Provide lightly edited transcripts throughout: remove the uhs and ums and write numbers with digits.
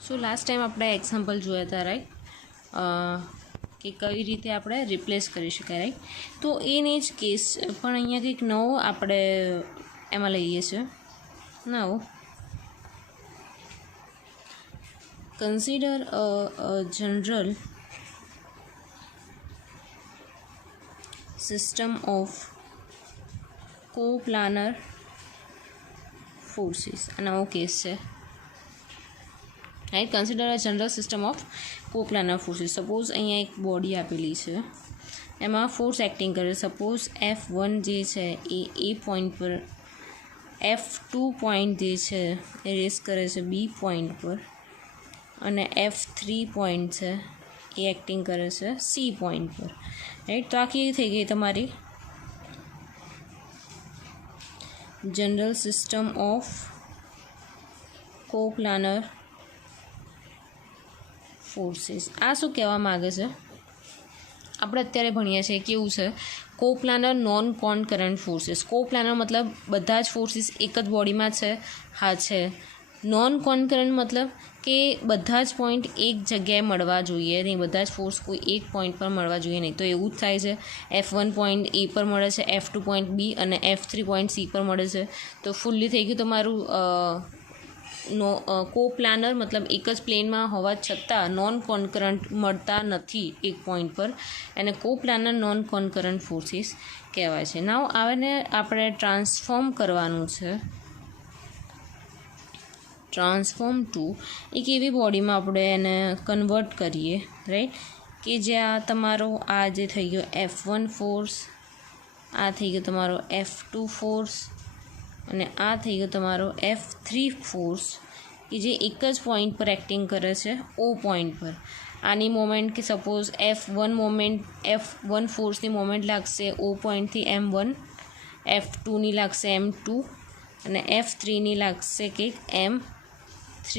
સો last time આપણે example જોયા હતા, રાઈટ, કે કઈ રીતે આપણે રિપ્લેસ કરી શકાય, રાઈટ. તો એની જ કેસ પણ અહીંયા કંઈક નવો આપણે એમાં લઈએ છીએ. Now consider a general system of coplanar forces. આ નવો કેસ છે, right. Consider a general system of coplanar forces. Suppose અહીંયા એક બોડી આપેલી છે, એમાં ફોર્સ એક્ટિંગ કરે. સપોઝ F1 જે છે એ પોઈન્ટ પર, F2 પોઈન્ટ જે છે એ રેસ કરે છે બી પોઈન્ટ પર, અને F3 પોઈન્ટ છે એ એક્ટિંગ કરે છે સી પોઈન્ટ પર, રાઈટ. તો આ કેવી થઈ ગઈ તમારી general system of coplanar forces. આ શું કહેવા માગે છે, આપણે અત્યારે ભણીએ છીએ કેવું છે, coplanar non concurrent forces. Coplanar મતલબ બધા જ ફોર્સીસ એક જ બોડીમાં છે, હા છે. નોન કોનકરન્ટ મતલબ કે બધા જ પોઈન્ટ એક જગ્યાએ મળવા જોઈએ નહીં, બધા જ ફોર્સ કોઈ એક પોઈન્ટ પર મળવા જોઈએ નહીં. તો એવું જ થાય છે, F1 પોઈન્ટ એ પર મળે છે, F2 પોઈન્ટ બી અને F3 પોઈન્ટ સી પર મળે છે. તો ફૂલ્લી થઈ ગયું તમારું કોપ્લાનર, મતલબ એક જ પ્લેનમાં હોવા છતાં નોન કોનકરન્ટ મળતા નથી એક પોઈન્ટ પર, અને કોપ્લાનર નોન કોનકરન્ટ ફોર્સીસ કહેવાય છે. નાવ આને આપણે ટ્રાન્સફોર્મ કરવાનું છે. ટ્રાન્સફોર્મ ટુ એક એવી બોડીમાં આપણે એને કન્વર્ટ કરીએ, રાઈટ, કે જ્યાં તમારો આ જે થઈ ગયો F1 ફોર્સ, આ થઈ ગયો તમારો F2 ફોર્સ, અને આ થઈ ગયો તમારો F3 ફોર્સ, કે જે એક જ પોઈન્ટ પર એક્ટિંગ કરે છે O પોઈન્ટ પર. આની મોમેન્ટ કે સપોઝ F1 ફોર્સની મોમેન્ટ લાગશે O પોઈન્ટથી M1, F2ની લાગશે M2, અને F3ની લાગશે કે M3,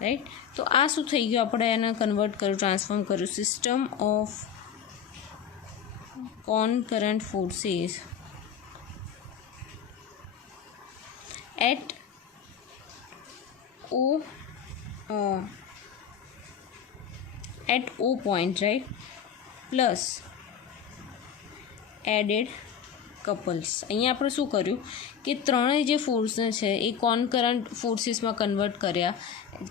રાઈટ. તો આ શું થઈ ગયું, આપણે એને કન્વર્ટ કર્યું, ટ્રાન્સફોર્મ કર્યું. System of concurrent forces at O point, right, plus added couples. અહીંયા આપણે શું કર્યું કે ત્રણેય જે ફોર્સને છે એ કોનકરન્ટ ફોર્સીસમાં કન્વર્ટ કર્યા,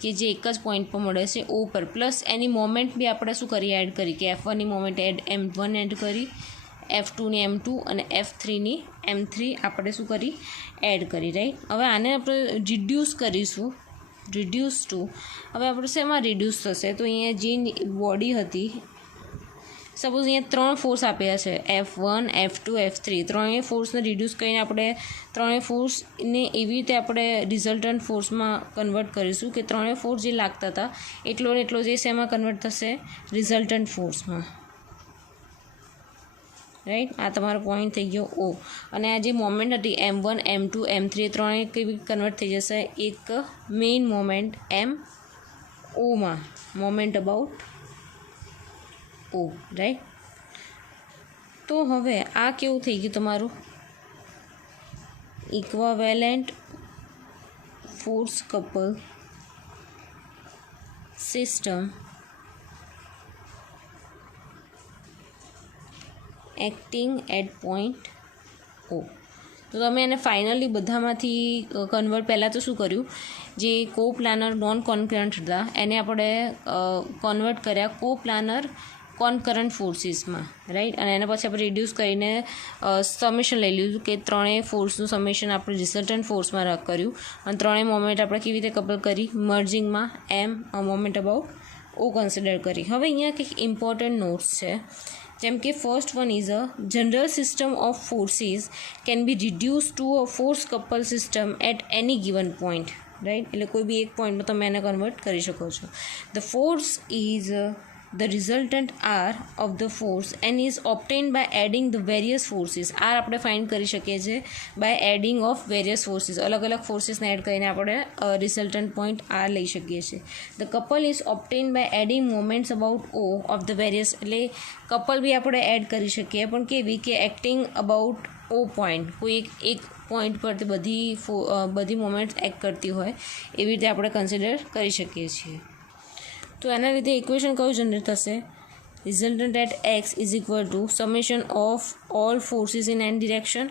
કે જે એક જ પોઈન્ટ પર મળે છે O પર, પ્લસ એની મોમેન્ટ બી આપણે શું કરી, એડ કરી, કે F1ની મોમેન્ટ M1 એડ કરી, F2ની M2 અને F3ની M3 આપણે શું કરી, એડ કરી, રાઈટ. હવે આને આપણે રિડ્યુસ કરીશું, રિડ્યુસ ટુ, હવે આપણે શેમાં રિડ્યુસ થશે, તો અહીંયા જે બોડી હતી, સપોઝ અહીંયા ત્રણ ફોર્સ આપ્યા છે F1, F2, F3, ત્રણેય ફોર્સને રિડ્યુસ કરીને આપણે ત્રણેય ફોર્સને એવી રીતે આપણે રિઝલ્ટન્ટ ફોર્સમાં કન્વર્ટ કરીશું કે ત્રણેય ફોર્સ જે લાગતા હતા એટલો ને એટલો જે શેમાં કન્વર્ટ થશે, રિઝલ્ટન્ટ ફોર્સમાં, રાઈટ. આ તમારો પોઈન્ટ થઈ ગયો O, અને આ જે મોમેન્ટ હતી M1, M2, M3 ત્રણેય કેવી કન્વર્ટ થઈ જશે, એક મેઇન મોમેન્ટ MOમાં, મોમેન્ટ અબાઉટ O, રાઈટ. તો હવે આ કેવું થઈ ગયું તમારું equivalent force couple system acting at point O. તો તમે એને ફાઇનલી બધામાંથી કન્વર્ટ, પહેલાં તો શું કર્યું, જે કોપ્લાનર નોન કોનકરન્ટ હતા એને આપણે કન્વર્ટ કર્યા કોપ્લાનર કોનકરન્ટ ફોર્સીસમાં, રાઈટ. અને એના પછી આપણે રિડ્યુસ કરીને સમેશન લઈ લીધું કે ત્રણેય ફોર્સનું સમેશન આપણે રિઝલ્ટન્ટ ફોર્સમાં કર્યું, અને ત્રણેય મોમેન્ટ આપણે કેવી રીતે કપલ કરી, મર્જિંગમાં મોમેન્ટ અબાઉટ O કન્સિડર કરી. હવે અહીંયા કંઈક ઇમ્પોર્ટન્ટ નોટ્સ છે, જેમ કે first one is a general system of forces can be reduce to a force couple system at any given point, right. એટલે કોઈ બી એક પોઈન્ટમાં તમે એને કન્વર્ટ કરી શકો છો. The force is the resultant R of the force and is obtained by adding the various forces. R આપણે find કરી શકીએ છીએ by adding of various forces. અલગ અલગ ફોર્સીસને એડ કરીને આપણે રિઝલ્ટન્ટ પોઈન્ટ R લઈ શકીએ છીએ. The couple is obtained by adding moments about O of the various, એટલે કપલ બી આપણે એડ કરી શકીએ, પણ કેવી, કે એક્ટિંગ અબાઉટ ઓ પોઈન્ટ, કોઈ એક પોઈન્ટ પરથી બધી મોમેન્ટ્સ એક્ટ કરતી હોય એવી રીતે આપણે કન્સિડર કરી શકીએ છીએ. તો એના લીધે ઇક્વેશન કયું જનરેટ થશે? Resultant at x is equal to summation of all forces in an direction,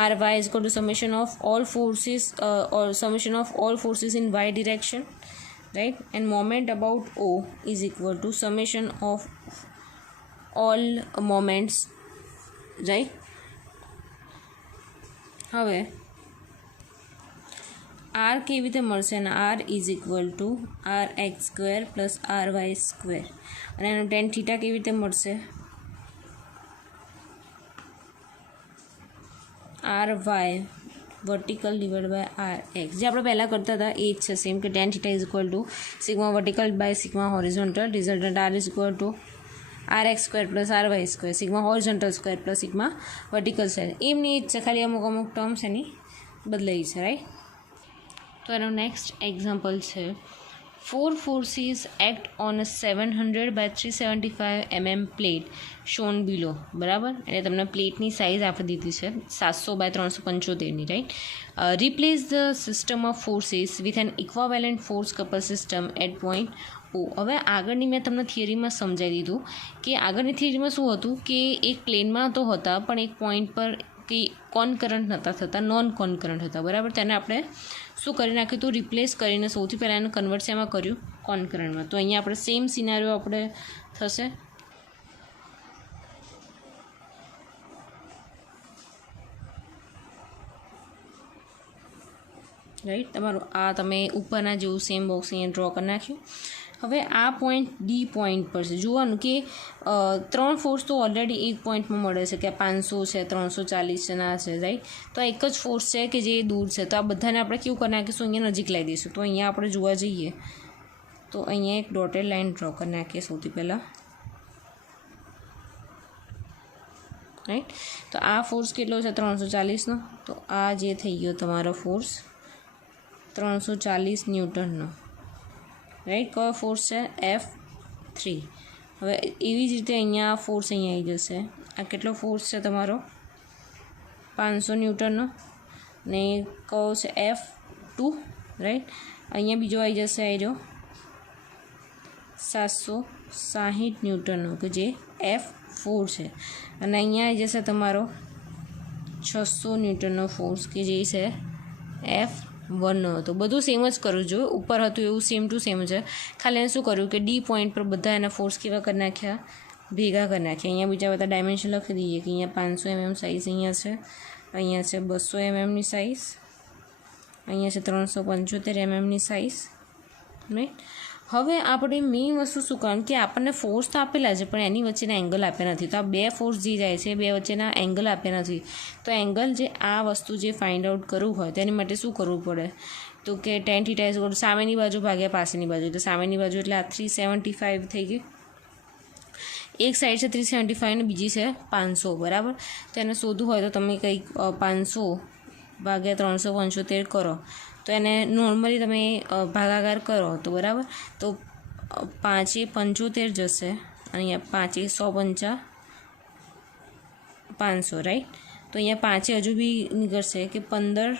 R y is equal to summation of all forces or summation of all forces in y direction, right? And moment about O is equal to summation of all moments, right? હવે R કેવી રીતે મળશે? અને R is equal to R x square plus R y square, અને એનું tan theta કેવી રીતે મળશે? R y vertical divide by R x, જે આપણે પહેલાં કરતા હતા એ જ છે સેમ, કે tan theta is equal to sigma vertical by sigma horizontal, resultant R is equal to R x square plus R y square, sigma horizontal square plus sigma vertical square. એમની જ છે, ખાલી અમુક ટર્મ્સ એની બદલાઈ છે, right? તો એનો next example છે 4 forces act on a 700 by 375 mm plate shown below, બરાબર? એટલે તમને પ્લેટની સાઇઝ આપી દીધી છે 700 by 375ની, right? Replace the system of forces with an equivalent force couple system at point O. હવે આગળની મેં તમને થિયરીમાં સમજાવી દીધું કે આગળની થિયરીમાં શું હતું કે એક પ્લેનમાં તો હતા પણ એક પોઈન્ટ પર કે કોનકરન્ટ નહોતા થતા, નોન કોનકરન્ટ હતા, બરાબર? તેને આપણે શું કરી નાખ્યું હતું? રિપ્લેસ કરીને સૌથી પહેલાં એને કન્વર્ટ શેમાં કર્યું? કોનકરન્ટમાં. તો અહીંયા આપણે સેમ સિનારીઓ આપણે થશે. રાઈટ? તમારું આ તમે ઉપરના જેવું સેમ બોક્સ અહીંયા ડ્રો કરી નાખ્યું. હવે આ પોઈન્ટ ડી પોઈન્ટ પર છે. જોવાનું કે 3 ફોર્સ તો ઓલરેડી એક પોઈન્ટમાં મળે છે, કે 500 છે, 340 છે, ના છે, રાઈટ? તો એક જ ફોર્સ છે કે જે દૂર છે, તો આ બધાને આપણે કેવું કરી નાખીશું? અહીંયા નજીક લાવી દઈશું. તો અહીંયા આપણે જોવા જઈએ તો અહીંયા એક ડોટેડ લાઇન ડ્રો કરી નાખીએ સૌથી પહેલાં, રાઈટ? તો આ ફોર્સ કેટલો છે? 340નો. તો આ જે થઈ ગયો તમારો ફોર્સ 340 ન્યૂટનનો, રાઈટ? કયો ફોર્સ છે? F3. હવે એવી જ રીતે અહીંયા ફોર્સ અહીંયા આવી જશે. આ કેટલો ફોર્સ છે તમારો? 500 ન્યૂટનનો. ને કયો છે? F2, right? અહીંયા બીજો આવી જશે એ જો 760 ન્યૂટનનો, કે જે F4 છે. અને અહીંયા આવી જશે તમારો 600 ન્યૂટનનો ફોર્સ, કે જે છે F1 હતો. બધું સેમ જ કરવું જોઈએ, ઉપર હતું એવું સેમ ટુ સેમ છે. ખાલી એને શું કર્યું કે ડી પોઈન્ટ પર બધા એના ફોર્સ કેવા કરી નાખ્યા? ભેગા કરી નાખ્યા. અહીંયા બીજા બધા ડાયમેન્શન લખી દઈએ કે અહીંયા 500 mm સાઇઝ અહીંયા છે, અહીંયા છે 200 mmની સાઇઝ, અહીંયા છે 375 mmની સાઇઝ, રાઈટ? હવે આપણે મેઇન વસ્તુ શું કરવાનું કે આપણને ફોર્સ તો આપેલા છે પણ એની વચ્ચેના એંગલ આપ્યા નથી. તો આ બે ફોર્સ જે જાય છે બે વચ્ચેના એંગલ આપ્યા નથી. તો એંગલ જે આ વસ્તુ જે ફાઇન્ડ આઉટ કરવું હોય તેની માટે શું કરવું પડે? તો કે tan θ ઇઝ ઇક્વલ ટુ સામેની બાજુ ભાગ્યા પાછળની બાજુ. તો સામેની બાજુ એટલે આ 375 થઈ ગઈ. એક સાઈડ છે 375 ને બીજી છે 500, બરાબર? તો એને શોધવું હોય તો તમે કંઈક 500 ભાગ્યા 375 કરો તો એને નોર્મલી તમે ભાગાકાર કરો તો બરાબર, તો 5 × 75 જશે અને અહીંયા 5 × 100 × 500, રાઈટ? તો અહીંયા 5 હજુ બી નીકળશે કે 15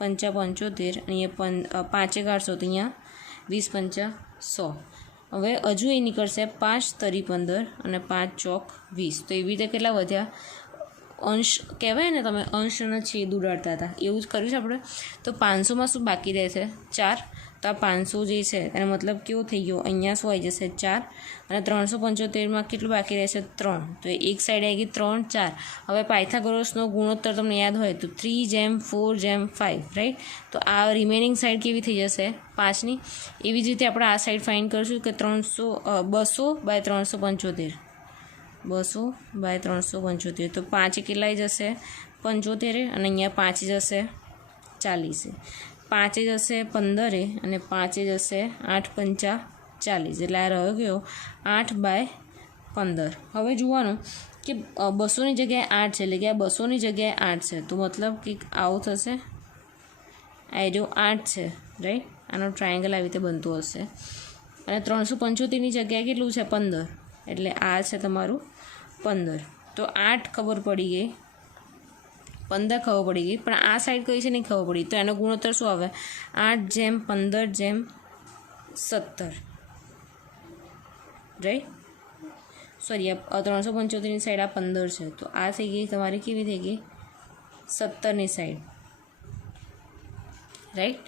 × 5 = 75 અને અહીંયા 5 × 800 તો અહીંયા 20 × 5 = 100. હવે હજુ એ નીકળશે 5 × 3 = 15 અને 5 × 4 = 20. તો એવી રીતે કેટલા વધ્યા? અંશ કહેવાય ને, તમે અંશના છેદ ઉડાડતા હતા એવું જ કર્યું છે આપણે. તો 500માં શું બાકી રહે છે? 4. તો આ 500 જે છે એનો મતલબ કેવો થઈ ગયો? અહીંયા શું આવી જશે? 4. અને 375માં કેટલું બાકી રહેશે? 3. તો એક સાઈડ આવી ગઈ 3, 4. હવે પાયથાગોરસનો ગુણોત્તર તમને યાદ હોય તો 3:4:5, રાઈટ? તો આ રિમેનિંગ સાઈડ કેવી થઈ જશે? 5ની. એવી જ રીતે આપણે આ સાઈડ ફાઇન્ડ કરીશું કે 200/375. 200/375. તો 5 કેટલાય જશે? 75. અને અહીંયા 5 જશે 40. 5 જશે 15 અને 5 જશે 8 × 5 = 40. એટલે આ રહ્યો ગયો 8/15. હવે જોવાનું કે 200ની જગ્યાએ 8 છે, એટલે કે આ 200ની જગ્યાએ 8 છે. તો મતલબ કે આવું થશે. આ જો 8 છે, રાઈટ? આનો ટ્રાયેંગલ આવી રીતે બનતું હશે. અને 375ની જગ્યાએ કેટલું છે? 15. એટલે આ છે તમારું 15. તો 8 ખબર પડી ગઈ 15 ખબર પડી ગઈ, પણ આ સાઈડ કઈ છે નહીં ખબર પડી. તો એનો ગુણોત્તર શું આવે? 8:15:17, રાઈટ. સોરી, આ 375ની સાઈડ આ 15 છે, તો આ થઈ ગઈ તમારી કેવી થઈ ગઈ? 17ની સાઈડ, રાઈટ.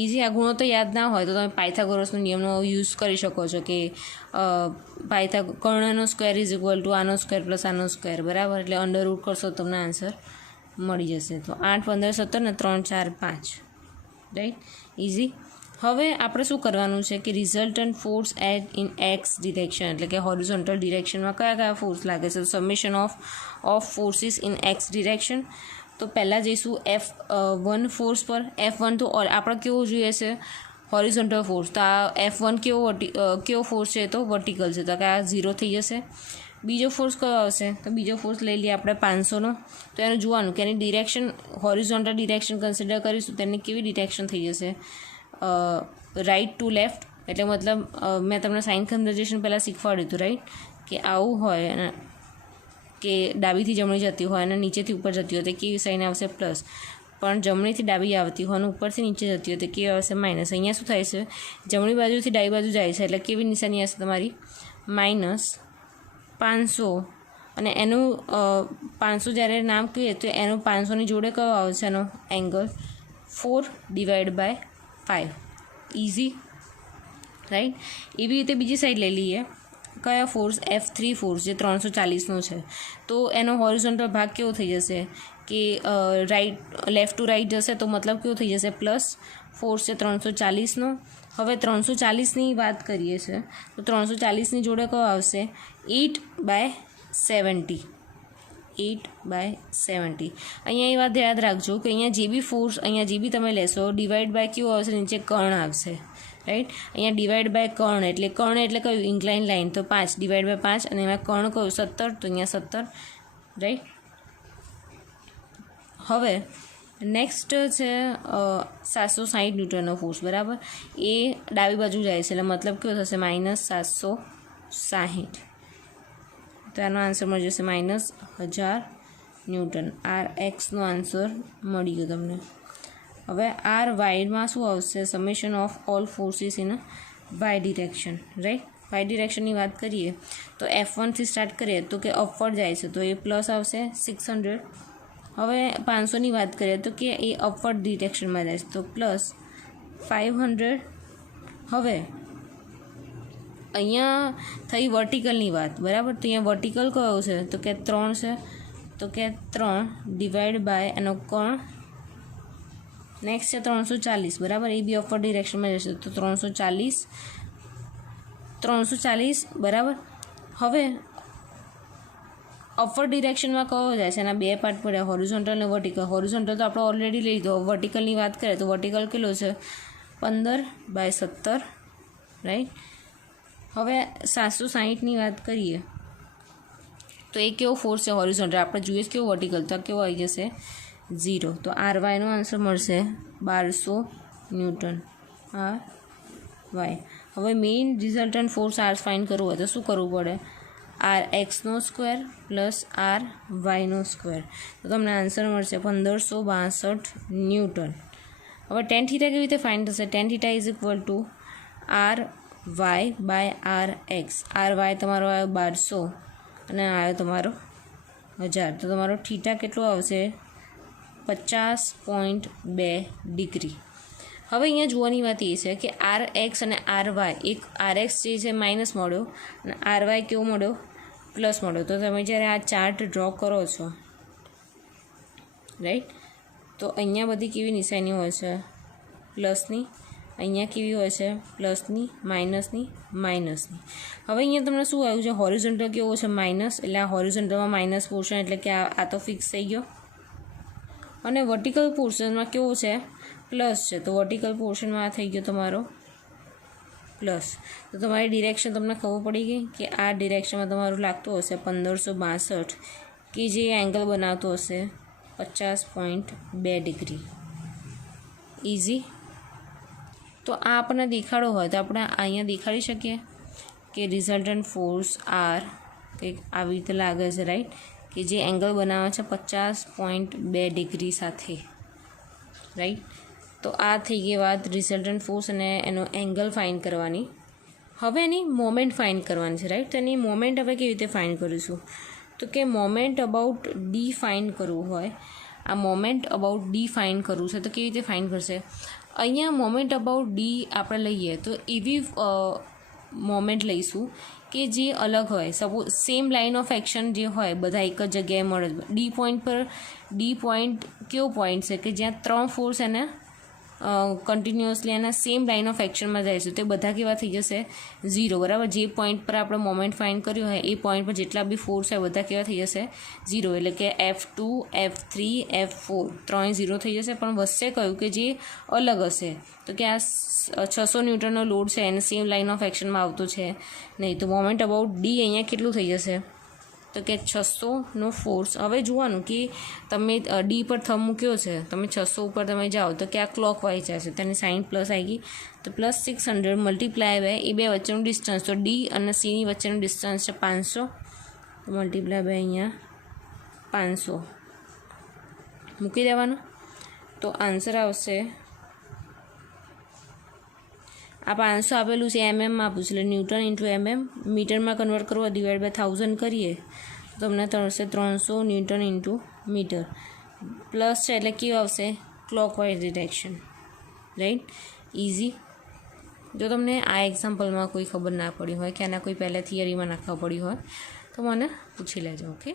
ઇઝી. આ ગુણોત્તર યાદ ના હોય તો તમે પાયથાગોરસનો નિયમનો યુઝ કરી શકો છો કે કર્ણનો સ્ક્વેર ઇઝ ઇક્વલ ટુ આનો સ્ક્વેર પ્લસ આનો સ્ક્વેર, બરાબર. એટલે અંડર રૂટ કરશો તો તમને આન્સર મળી જશે. તો 8, 15, 17 ને 3, 4, 5, રાઈટ. ઇઝી. હવે આપણે શું કરવાનું છે કે resultant force at in x direction, એટલે કે હોરિઝોન્ટલ ડિરેક્શનમાં કયા કયા ફોર્સ લાગે છે? Summation of forces in x direction. તો પહેલાં જઈશું F1 ફોર્સ પર. F1 તો આપણે કેવો જોઈએ છે? Horizontal force. તો આ F1 કેવો ફોર્સ છે? તો વર્ટિકલ છે, તો કે આ 0 થઈ જશે. બીજો ફોર્સ કયો આવશે? તો બીજો ફોર્સ લઈ લઈએ આપણે 500નો. તો એનું જોવાનું કે એની ડિરેક્શન હોરિઝોન્ટલ ડિરેક્શન કન્સિડર કરીશું તો એની કેવી ડિરેક્શન થઈ જશે? Right to left. એટલે મતલબ મેં તમને સાઇન કન્વર્ઝેશન પહેલાં શીખવાડ્યું હતું, રાઈટ, કે આવું હોય અને કે ડાબીથી જમણી જતી હોય અને નીચેથી ઉપર જતી હોય તો કેવી સાઇન આવશે? પ્લસ. પણ જમણીથી ડાબી આવતી હોય અને ઉપરથી નીચે જતી હોય તો કેવી આવશે? માઇનસ. અહીંયા શું થાય છે? જમણી બાજુથી ડાબી બાજુ જાય છે એટલે કેવી નિશાની આવશે તમારી? -500. અને એનું 500 જ્યારે નામ કહીએ તો એનું 500ની જોડે કયો આવશે એનો એંગલ? 4/5. Easy, right. એવી રીતે બીજી સાઈડ લઈ લઈએ. કયા ફોર્સ? F3 ફોર્સ, જે 340નો છે. તો એનો હોરિઝોન્ટલ ભાગ કેવો થઈ જશે? કે લેફ્ટ ટુ રાઈટ જશે તો મતલબ કેવો થઈ જશે? પ્લસ. ફોર્સ છે 340નો. હવે 340ની વાત કરીએ છીએ તો 340ની જોડે કયો આવશે? 8/70. 8/70. અહીંયા એ વાત યાદ રાખજો કે અહીંયા જે બી ફોર્સ, અહીંયા જે બી તમે લેશો ડિવાઈડ બાય કેવું આવશે? નીચે કર્ણ આવશે, રાઈટ. અહીંયા ડિવાઈડ બાય કર્ણ એટલે કયું? Incline line. તો 5 ડિવાઈડ બાય 5 અને એમાં કર્ણ કયું? 17. તો અહીંયા 17, રાઈટ. હવે નેક્સ્ટ છે 760 ન્યૂટનનો ફોર્સ, બરાબર. એ ડાબી બાજુ જાય છે એટલે મતલબ કેવો થશે? -760. તો એનો આન્સર મળી જશે -1000 ન્યૂટન. RXનો આન્સર મળી ગયો તમને. હવે RYમાં શું આવશે? Summation of all forces in Y direction, right. Y ડિરેક્શનની વાત કરીએ તો F1થી સ્ટાર્ટ કરીએ તો કે અપવર્ડ જાય છે તો એ પ્લસ આવશે 600. હવે 500ની વાત કરીએ તો કે એ અપવર્ડ ડિરેક્શનમાં જાય છે તો પ્લસ 500. હવે અહીંયા થઈ વર્ટિકલની વાત, બરાબર. તો અહીંયા વર્ટિકલ કયો છે? તો કે 3 છે. તો કે 3 ડિવાઈડ બાય એનો કર્ણ. નેક્સ્ટ છે 340, બરાબર. એ બી અપવર્ડ ડિરેક્શનમાં જશે તો 340, બરાબર. હવે અપવર્ડ ડિરેક્શનમાં કયો જાય છે? એના બે પાર્ટ પડ્યા, હોરિઝોન્ટલ અને વર્ટિકલ. હોરિઝોન્ટલ તો આપણે ઓલરેડી લઈ લીધો. વર્ટિકલની વાત કરીએ તો વર્ટિકલ કેટલો છે? 15/17, રાઈટ. હવે 760ની વાત કરીએ તો એ કેવો ફોર્સ છે? હોરિઝોન્ટલ. આપણે જોઈએ કેવો વર્ટિકલ, તો કેવો આવી જશે? 0. તો RYનો આન્સર મળશે 1200 ન્યૂટન. RY. હવે main resultant force R find કરવું હોય તો શું કરવું પડે? RXનો સ્ક્વેર પ્લસ RYનો સ્ક્વેર. તો તમને આન્સર મળશે 1562 ન્યૂટન. હવે tan θ કેવી રીતે ફાઇન્ડ થશે? tan θ is equal to RY/RX. RY તમારો આવ્યો 1200 અને આવ્યો તમારો 1000. તો તમારો થીટા કેટલો આવશે? 50.2 ડિગ્રી. હવે અહીંયા જોવાની વાત એ છે કે RX અને RY, એક RX જે છે માઇનસ મળ્યો અને RY કેવો મળ્યો? પ્લસ મળ્યો. તો તમે જ્યારે આ ચાર્ટ ડ્રો કરો છો, રાઈટ, તો અહીંયા બધી કેવી નિશાની હોય છે? પ્લસની. અહીંયા કેવી હોય છે? પ્લસની, માઇનસની. હવે અહીંયા તમને શું આવ્યું છે? હોરિઝોન્ટલ કેવો છે? માઇનસ. એટલે આ હોરિઝોન્ટલમાં માઇનસ પોર્શન એટલે કે આ તો ફિક્સ થઈ ગયો. અને વર્ટિકલ પોર્શનમાં કેવો છે? પ્લસ છે. તો વર્ટિકલ પોર્શનમાં આ થઈ ગયો તમારો પ્લસ. તો તમારી ડિરેક્શન તમને ખબર પડી ગઈ કે આ ડિરેક્શનમાં તમારું લાગતું હશે 1562 કે જે એંગલ બનાવતો હશે 50.2 ડિગ્રી. ઇઝી. તો આ આપણને દેખાડો હોય તો આપણે અહીંયા દેખાડી શકીએ કે રિઝલ્ટન્ટ ફોર્સ R કંઈક આવી રીતે લાગે છે, રાઈટ. કે જે એંગલ બનાવે છે 50.2 ડિગ્રી સાથે, રાઈટ. તો આ થઈ ગઈ વાત રિઝલ્ટન્ટ ફોર્સ અને એનો એંગલ ફાઇન્ડ કરવાની. હવે એની મોમેન્ટ ફાઇન્ડ કરવાની છે, રાઈટ. તો એની મોમેન્ટ હવે કેવી રીતે ફાઇન્ડ કરીશું? તો કે મોમેન્ટ અબાઉટ ડી ફાઇન્ડ કરવું હોય, આ મોમેન્ટ અબાઉટ ડી ફાઇન્ડ કરવું છે તો કેવી રીતે ફાઇન્ડ કરશે? અહીંયા મોમેન્ટ અબાઉટ ડી આપણે લઈએ તો એવી મોમેન્ટ લઈશું કે જે અલગ હોય. Suppose same line of action જે હોય બધા એક જ જગ્યાએ મળે. ડી પોઈન્ટ પર, ડી પોઈન્ટ કેવો પોઈન્ટ છે કે જ્યાં 3 ફોર્સ એને કન્ટિન્યુઅસલી એના સેમ લાઇન ઓફ એક્શનમાં જઈશું તે બધા કેવા થઈ જશે? 0, બરાબર. જે પોઈન્ટ પર આપણે મોમેન્ટ ફાઇન્ડ કર્યું હોય એ પોઈન્ટ પર જેટલા બી ફોર્સ હોય બધા કેવા થઈ જશે? 0. એટલે કે F2, F3, F4 ત્રણેય 0 થઈ જશે. પણ વચ્ચે કહ્યું કે જે અલગ હશે, તો કે આ 600 ન્યૂટનનો લોડ છે એને સેમ લાઇન ઓફ એક્શનમાં આવતો છે નહીં, તો મોમેન્ટ અબાઉટ ડી અહીંયા કેટલું થઈ જશે? તો કે 600નો ફોર્સ. હવે જોવાનું કે તમે ડી પર થંબ મૂક્યો છે, તમે 600 ઉપર તમે જાઓ તો કે આ ક્લોક વાઇઝ જશે, તેની સાઇન પ્લસ આવી ગઈ. તો +600 મલ્ટીપ્લાય બાય એ બે વચ્ચેનું ડિસ્ટન્સ, તો ડી અને સીની વચ્ચેનું ડિસ્ટન્સ છે 500, તો મલ્ટીપ્લાય બાય અહીંયા 500 મૂકી દેવાનું. તો આન્સર આવશે, આ 500 આપેલું છે, એમએમમાં આપ્યું છે એટલે ન્યૂટન ઇન્ટુ એમએમ. મીટરમાં કન્વર્ટ કરવું, ડિવાઈડ બાય 1000 કરીએ તો તમને થશે 300 ન્યૂટન ઇન્ટુ મીટર. પ્લસ છે એટલે કેવું આવશે? Clockwise direction, right. ઇઝી. જો તમને આ એક્ઝામ્પલમાં કોઈ ખબર ના પડી હોય કે આના કોઈ પહેલાં થિયરીમાં નાખવા પડી હોય તો મને પૂછી લેજો. ઓકે.